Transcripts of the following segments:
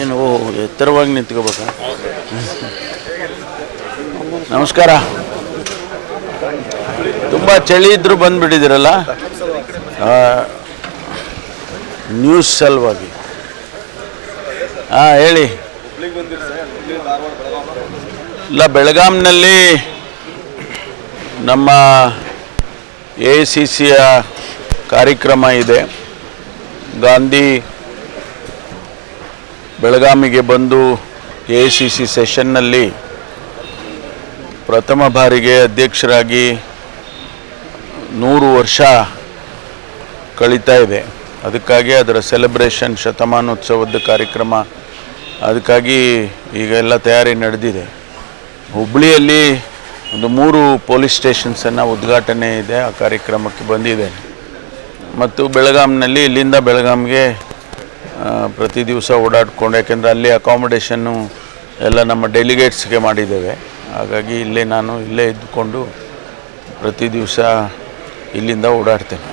ಏನು, ಓ, ಎತ್ತರವಾಗಿ ನಿಂತ್ಕೋಬೇಕಾ? ನಮಸ್ಕಾರ. ತುಂಬ ಚಳಿ ಇದ್ರು ಬಂದುಬಿಟ್ಟಿದ್ದೀರಲ್ಲ? ನ್ಯೂಸ್ ಸಲುವಾಗಿ. ಹಾಂ ಹೇಳಿ. ಇಲ್ಲ, ಬೆಳಗಾಂನಲ್ಲಿ ನಮ್ಮ ಎ ಸಿ ಸಿಯ ಕಾರ್ಯಕ್ರಮ ಇದೆ. ಗಾಂಧಿ ಬೆಳಗಾವಿಗೆ ಬಂದು ಎ ಸಿ ಸಿ ಸೆಷನ್ನಲ್ಲಿ ಪ್ರಥಮ ಬಾರಿಗೆ ಅಧ್ಯಕ್ಷರಾಗಿ ನೂರು ವರ್ಷ ಕಳೀತಾ ಇದೆ. ಅದಕ್ಕಾಗಿ ಅದರ ಸೆಲೆಬ್ರೇಷನ್ ಶತಮಾನೋತ್ಸವದ ಕಾರ್ಯಕ್ರಮ, ಅದಕ್ಕಾಗಿ ಈಗ ಎಲ್ಲ ತಯಾರಿ ನಡೆದಿದೆ. ಹುಬ್ಬಳ್ಳಿಯಲ್ಲಿ ಒಂದು ಮೂರು ಪೊಲೀಸ್ ಸ್ಟೇಷನ್ಸನ್ನು ಉದ್ಘಾಟನೆ ಇದೆ, ಆ ಕಾರ್ಯಕ್ರಮಕ್ಕೆ ಬಂದಿದ್ದೇನೆ. ಮತ್ತು ಬೆಳಗಾಂನಲ್ಲಿ ಇಲ್ಲಿಂದ ಬೆಳಗಾಂಗೆ ಪ್ರತಿ ದಿವಸ ಓಡಾಡ್ಕೊಂಡು, ಯಾಕೆಂದರೆ ಅಲ್ಲಿ ಅಕಾಮಿಡೇಷನ್ನು ಎಲ್ಲ ನಮ್ಮ ಡೆಲಿಗೇಟ್ಸ್ಗೆ ಮಾಡಿದ್ದೇವೆ. ಹಾಗಾಗಿ ಇಲ್ಲೇ ನಾನು ಇಲ್ಲೇ ಇದ್ದುಕೊಂಡು ಪ್ರತಿ ದಿವಸ ಇಲ್ಲಿಂದ ಓಡಾಡ್ತೇನೆ.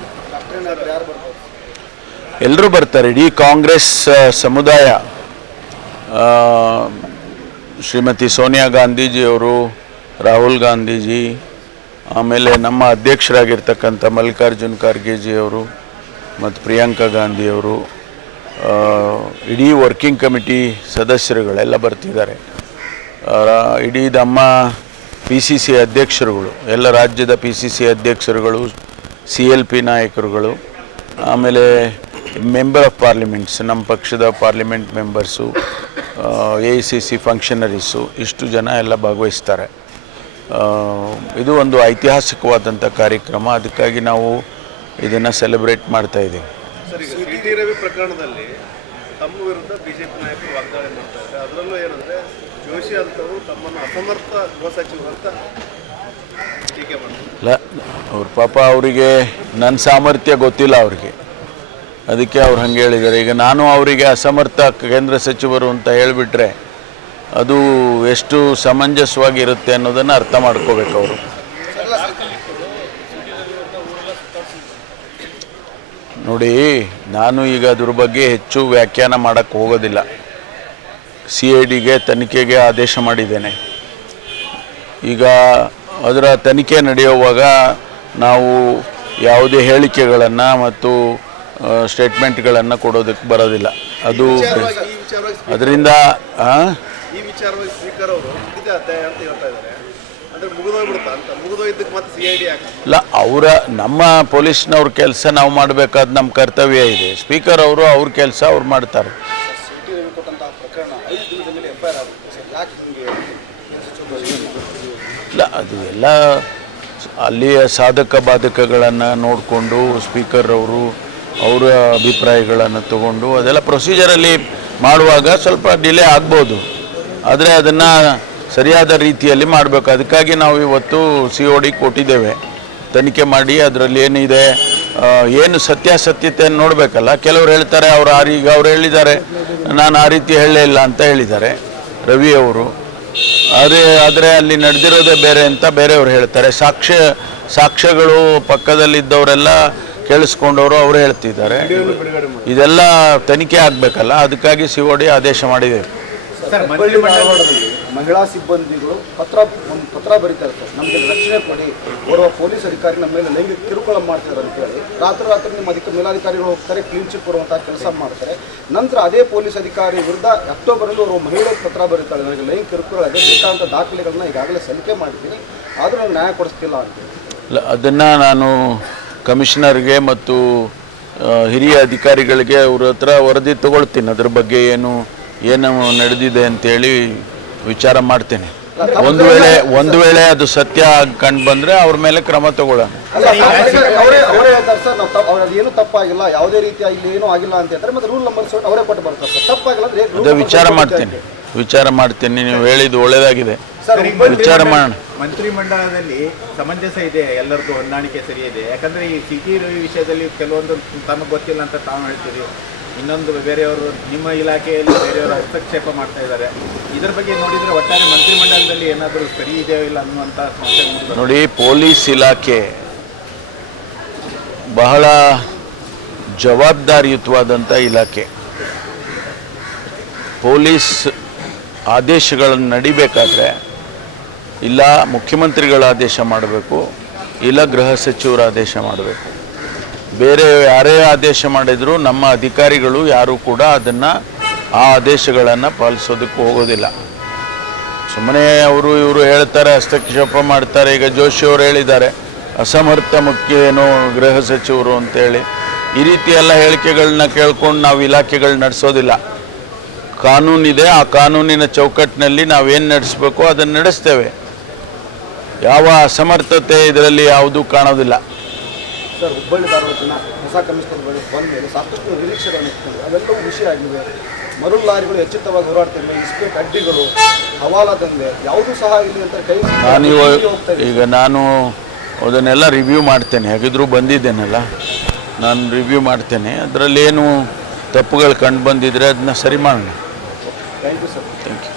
ಎಲ್ಲರೂ ಬರ್ತಾರೆ. ಇಡೀ ಕಾಂಗ್ರೆಸ್ ಸಮುದಾಯ ಶ್ರೀಮತಿ ಸೋನಿಯಾ ಗಾಂಧೀಜಿಯವರು, ರಾಹುಲ್ ಗಾಂಧೀಜಿ, ಆಮೇಲೆ ನಮ್ಮ ಅಧ್ಯಕ್ಷರಾಗಿರ್ತಕ್ಕಂಥ ಮಲ್ಲಿಕಾರ್ಜುನ್ ಖರ್ಗೆಜಿಯವರು, ಮತ್ತು ಪ್ರಿಯಾಂಕಾ ಗಾಂಧಿಯವರು ಇಡೀ ವರ್ಕಿಂಗ್ ಕಮಿಟಿ ಸದಸ್ಯರುಗಳೆಲ್ಲ ಬರ್ತಿದ್ದಾರೆ. ಇಡೀ ನಮ್ಮ ಪಿ ಸಿ ಸಿ ಅಧ್ಯಕ್ಷರುಗಳು, ಎಲ್ಲ ರಾಜ್ಯದ ಪಿ ಸಿ ಸಿ ಅಧ್ಯಕ್ಷರುಗಳು ಸಿ ಎಲ್ ಪಿ ನಾಯಕರುಗಳು, ಆಮೇಲೆ ಮೆಂಬರ್ ಆಫ್ ಪಾರ್ಲಿಮೆಂಟ್ಸ್ ನಮ್ಮ ಪಕ್ಷದ parliament members A C C functionaries ಇಷ್ಟು ಜನ ಎಲ್ಲ ಭಾಗವಹಿಸ್ತಾರೆ. ಇದು ಒಂದು ಐತಿಹಾಸಿಕವಾದಂಥ ಕಾರ್ಯಕ್ರಮ. ಅದಕ್ಕಾಗಿ ನಾವು ಇದನ್ನು ಸೆಲೆಬ್ರೇಟ್ ಮಾಡ್ತಾ ಇದ್ದೀವಿ. ಸರ್, ಈಗ ಸಿ ಟಿ ರವಿ ಪ್ರಕರಣದಲ್ಲಿ ತಮ್ಮ ವಿರುದ್ಧ ಬಿಜೆಪಿ ನಾಯಕರು ವಾಗ್ದಾಳಿ ಮಾಡ್ತಾರೆ. ಅದರಲ್ಲೂ ಏನಂದ್ರೆ ಜೋಶಿ ಅಂತವರು ತಮ್ಮನ್ನು ಅಸಮರ್ಥ ಗೃಹ ಸಚಿವರು ಅಂತ ಟೀಕೆ ಮಾಡ್ತಾರೆ. ಅವ್ರ ಪಾಪ ಅವರಿಗೆ ನನ್ನ ಸಾಮರ್ಥ್ಯ ಗೊತ್ತಿಲ್ಲ ಅವ್ರಿಗೆ. ಅದಕ್ಕೆ ಅವ್ರು ಹಂಗೆ ಹೇಳಿದ್ದಾರೆ. ಈಗ ನಾನು ಅವರಿಗೆ ಅಸಮರ್ಥ ಕೇಂದ್ರ ಸಚಿವರು ಅಂತ ಹೇಳಿಬಿಟ್ರೆ ಅದು ಎಷ್ಟು ಸಮಂಜಸವಾಗಿರುತ್ತೆ ಅನ್ನೋದನ್ನು ಅರ್ಥ ಮಾಡ್ಕೋಬೇಕು ಅವರು. ನೋಡಿ ನಾನು ಈಗ ಅದ್ರ ಬಗ್ಗೆ ಹೆಚ್ಚು ವ್ಯಾಖ್ಯಾನ ಮಾಡೋಕ್ಕೆ ಹೋಗೋದಿಲ್ಲ. ಸಿ ಐ ಡಿಗೆ ತನಿಖೆಗೆ ಆದೇಶ ಮಾಡಿದ್ದೇನೆ. ಈಗ ಅದರ ತನಿಖೆ ನಡೆಯುವಾಗ ನಾವು ಯಾವುದೇ ಹೇಳಿಕೆಗಳನ್ನು ಮತ್ತು ಸ್ಟೇಟ್ಮೆಂಟ್ಗಳನ್ನು ಕೊಡೋದಕ್ಕೆ ಬರೋದಿಲ್ಲ. ಅದು ಅದರಿಂದ ಆ? ಇಲ್ಲ ಅವರ ನಮ್ಮ ಪೊಲೀಸ್ನವ್ರ ಕೆಲಸ ನಾವು ಮಾಡಬೇಕಾದ ನಮ್ಮ ಕರ್ತವ್ಯ ಇದೆ. ಸ್ಪೀಕರ್ ಅವರು ಅವ್ರ ಕೆಲಸ ಅವ್ರು ಮಾಡ್ತಾರೆ. ಇಲ್ಲ ಅದು ಎಲ್ಲ ಅಲ್ಲಿಯ ಸಾಧಕ ಬಾಧಕಗಳನ್ನು ನೋಡಿಕೊಂಡು ಸ್ಪೀಕರ್ ಅವರು ಅವರ ಅಭಿಪ್ರಾಯಗಳನ್ನು ತಗೊಂಡು ಅದೆಲ್ಲ ಪ್ರೊಸೀಜರಲ್ಲಿ ಮಾಡುವಾಗ ಸ್ವಲ್ಪ ಡಿಲೇ ಆಗ್ಬೋದು. ಆದರೆ ಅದನ್ನು ಸರಿಯಾದ ರೀತಿಯಲ್ಲಿ ಮಾಡಬೇಕು. ಅದಕ್ಕಾಗಿ ನಾವು ಇವತ್ತು ಸಿ ಒ ಡಿ ಕೊಟ್ಟಿದ್ದೇವೆ. ತನಿಖೆ ಮಾಡಿ ಅದರಲ್ಲಿ ಏನಿದೆ ಏನು ಸತ್ಯಾಸತ್ಯತೆಯನ್ನು ನೋಡಬೇಕಲ್ಲ, ಕೆಲವರು ಹೇಳ್ತಾರೆ ಅವರು ಆ ಈಗ ಅವ್ರು ಹೇಳಿದ್ದಾರೆ, ನಾನು ಆ ರೀತಿ ಹೇಳಲೇ ಇಲ್ಲ ಅಂತ ಹೇಳಿದ್ದಾರೆ, ರವಿ ಅವರು. ಆದರೆ ಆದರೆ ಅಲ್ಲಿ ನಡೆದಿರೋದೇ ಬೇರೆ ಅಂತ ಬೇರೆಯವರು ಹೇಳ್ತಾರೆ. ಸಾಕ್ಷ್ಯ, ಸಾಕ್ಷ್ಯಗಳು ಪಕ್ಕದಲ್ಲಿದ್ದವರೆಲ್ಲ ಕೇಳಿಸ್ಕೊಂಡವರು ಅವರು ಹೇಳ್ತಿದ್ದಾರೆ. ಇದೆಲ್ಲ ತನಿಖೆ ಆಗಬೇಕಲ್ಲ, ಅದಕ್ಕಾಗಿ ಸಿ ಒ ಡಿ ಆದೇಶ ಧಾರವಾಡದಲ್ಲಿ ಮಹಿಳಾ ಸಿಬ್ಬಂದಿಗಳು ಪತ್ರ, ಒಂದು ಪತ್ರ ಬರೀತಾ ಇರ್ತಾರೆ. ನಮಗೆ ರಕ್ಷಣೆ ಕೊಡಿ. ಓರ್ವ ಪೊಲೀಸ್ ಅಧಿಕಾರಿ ನಮ್ಮ ಮೇಲೆ ಲೈಂಗಿಕ ಕಿರುಕುಳ ಮಾಡ್ತಿದ್ದಾರೆ ಅಂತ ಹೇಳಿ. ರಾತ್ರಿ ರಾತ್ರಿ ನಿಮ್ಮ ಅಧಿಕ, ಮೇಲಾಧಿಕಾರಿಗಳು ಹೋಗ್ತಾರೆ ಕ್ಲೀನ್ ಚಿಪ್ ಕೊಡುವಂಥ ಕೆಲಸ ಮಾಡ್ತಾರೆ. ನಂತರ ಅದೇ ಪೊಲೀಸ್ ಅಧಿಕಾರಿ ವಿರುದ್ಧ ಅಕ್ಟೋಬರ್ನಲ್ಲಿ ಓರ್ವ ಮಹಿಳೆ ಪತ್ರ ಬರೀತಾಳೆ ನನಗೆ ಲೈಂಗಿಕ ಕಿರುಕುಳ ಅದೇ ಬೇಕಾದಂಥ ದಾಖಲೆಗಳನ್ನ ಈಗಾಗಲೇ ಸಲ್ಲಿಕೆ ಮಾಡಿದ್ದೀನಿ. ಆದರೂ ನ್ಯಾಯ ಕೊಡಿಸ್ತಿಲ್ಲ ಅಂತ ಅದನ್ನು ನಾನು ಕಮಿಷನರ್ಗೆ ಮತ್ತು ಹಿರಿಯ ಅಧಿಕಾರಿಗಳಿಗೆ ಅವ್ರ ಹತ್ರ ವರದಿ ತಗೊಳ್ತೀನಿ. ಅದ್ರ ಬಗ್ಗೆ ಏನು ಏನು ನಡೆದಿದೆ ಅಂತೇಳಿ ವಿಚಾರ ಮಾಡ್ತೇನೆ. ಒಂದು ವೇಳೆ ಒಂದು ವೇಳೆ ಅದು ಸತ್ಯ ಕಂಡು ಬಂದ್ರೆ ಅವ್ರ ಮೇಲೆ ಕ್ರಮ ತಗೊಳ್ಳೋಣ. ಅದೇ ವಿಚಾರ ಮಾಡ್ತೇನೆ. ವಿಚಾರ ಮಾಡ್ತೇನೆ ನೀವು ಹೇಳಿದ್ದು ಒಳ್ಳೇದಾಗಿದೆ. ಸರ್ ವಿಚಾರ ಮಾಡೋಣ. ಮಂತ್ರಿಮಂಡಲದಲ್ಲಿ ಸಮಂಜಸ ಇದೆ ಎಲ್ಲರದ್ದು ಹೊಂದಾಣಿಕೆ ಸರಿ ಇದೆ. ಯಾಕಂದ್ರೆ ಈ ಸಿಟಿ ರವಿ ವಿಷಯದಲ್ಲಿ ಕೆಲವೊಂದು ತಮಗೆ ಗೊತ್ತಿಲ್ಲ ಅಂತ ತಾವು ಹೇಳ್ತೀರಿ. ಇನ್ನೊಂದು ಬೇರೆಯವರು ನಿಮ್ಮ ಇಲಾಖೆಯಲ್ಲಿ ಬೇರೆಯವರು ಹಸ್ತಕ್ಷೇಪ ಮಾಡ್ತಾ ಇದ್ದಾರೆ. ಇದರ ಬಗ್ಗೆ ನೋಡಿದ್ರೆ ಒಟ್ಟಾರೆ ಮಂತ್ರಿಮಂಡಲದಲ್ಲಿ ಏನಾದರೂ ಸರಿ ಇದೆಯೋ ಇಲ್ಲ ಅನ್ನುವಂಥ ಸಮಸ್ಯೆ ನೋಡಿ, ಪೊಲೀಸ್ ಇಲಾಖೆ ಬಹಳ ಜವಾಬ್ದಾರಿಯುತವಾದಂಥ ಇಲಾಖೆ. ಪೊಲೀಸ್ ಆದೇಶಗಳನ್ನು ನಡಿಬೇಕಾದ್ರೆ ಇಲ್ಲ ಮುಖ್ಯಮಂತ್ರಿಗಳ ಆದೇಶ ಮಾಡಬೇಕು, ಇಲ್ಲ ಗೃಹ ಸಚಿವರ ಆದೇಶ ಮಾಡಬೇಕು. ಬೇರೆ ಯಾರೇ ಆದೇಶ ಮಾಡಿದರೂ ನಮ್ಮ ಅಧಿಕಾರಿಗಳು ಯಾರೂ ಕೂಡ ಅದನ್ನು ಆ ಆದೇಶಗಳನ್ನು ಪಾಲಿಸೋದಕ್ಕೆ ಹೋಗೋದಿಲ್ಲ. ಸುಮ್ಮನೆ ಅವರು ಇವರು ಹೇಳ್ತಾರೆ, ಹಸ್ತಕ್ಷೇಪ ಮಾಡ್ತಾರೆ, ಈಗ ಜೋಶಿ ಅವರು ಹೇಳಿದ್ದಾರೆ, ಅಸಮರ್ಥ ಮುಖ್ಯ ಏನು ಗೃಹ ಸಚಿವರು ಅಂತೇಳಿ. ಈ ರೀತಿ ಎಲ್ಲ ಹೇಳಿಕೆಗಳನ್ನ ಕೇಳ್ಕೊಂಡು ನಾವು ಇಲಾಖೆಗಳು ನಡೆಸೋದಿಲ್ಲ. ಕಾನೂನಿದೆ, ಆ ಕಾನೂನಿನ ಚೌಕಟ್ಟಿನಲ್ಲಿ ನಾವೇನು ನಡೆಸಬೇಕು ಅದನ್ನು ನಡೆಸ್ತೇವೆ. ಯಾವ ಅಸಮರ್ಥತೆ ಇದರಲ್ಲಿ ಯಾವುದೂ ಕಾಣೋದಿಲ್ಲ. ಸರ್ ಹುಬ್ಬಳ್ಳಿ ಧಾರವಾಡನ ಹೊಸ ಕಮಿಷನರ್ ಬಂದ ಮೇಲೆ ಸಾಕಷ್ಟು ನಿರೀಕ್ಷೆಗಳನ್ನು ಇಟ್ಕೊಂಡು ಅವೆಲ್ಲವೂ ವಿಷಯ ಆಗಿವೆ. ಮರು ಲಾರಿಗಳು ಎಚ್ಚೆತ್ತವಾಗಿ ಹೋರಾಡ್ತಿವೆ ಇಸ್ಪೇಟ್ ಅಡ್ಡಿಗಳು ಹವಾಲ ದಂಧೆ ಯಾವುದೂ ಸಹ ಇಲ್ಲಿ ಅಂತ ಕೈ ನಾನು ಇವಾಗ ಈಗ ನಾನು ಅದನ್ನೆಲ್ಲ ರಿವ್ಯೂ ಮಾಡ್ತೇನೆ. ಹೇಗಿದ್ರೂ ಬಂದಿದ್ದೇನಲ್ಲ? ನಾನು ರಿವ್ಯೂ ಮಾಡ್ತೇನೆ. ಅದರಲ್ಲಿ ಏನು ತಪ್ಪುಗಳು ಕಂಡು ಬಂದಿದ್ರೆ ಅದನ್ನ ಸರಿ ಮಾಡೋಣ. Thank you sir thank you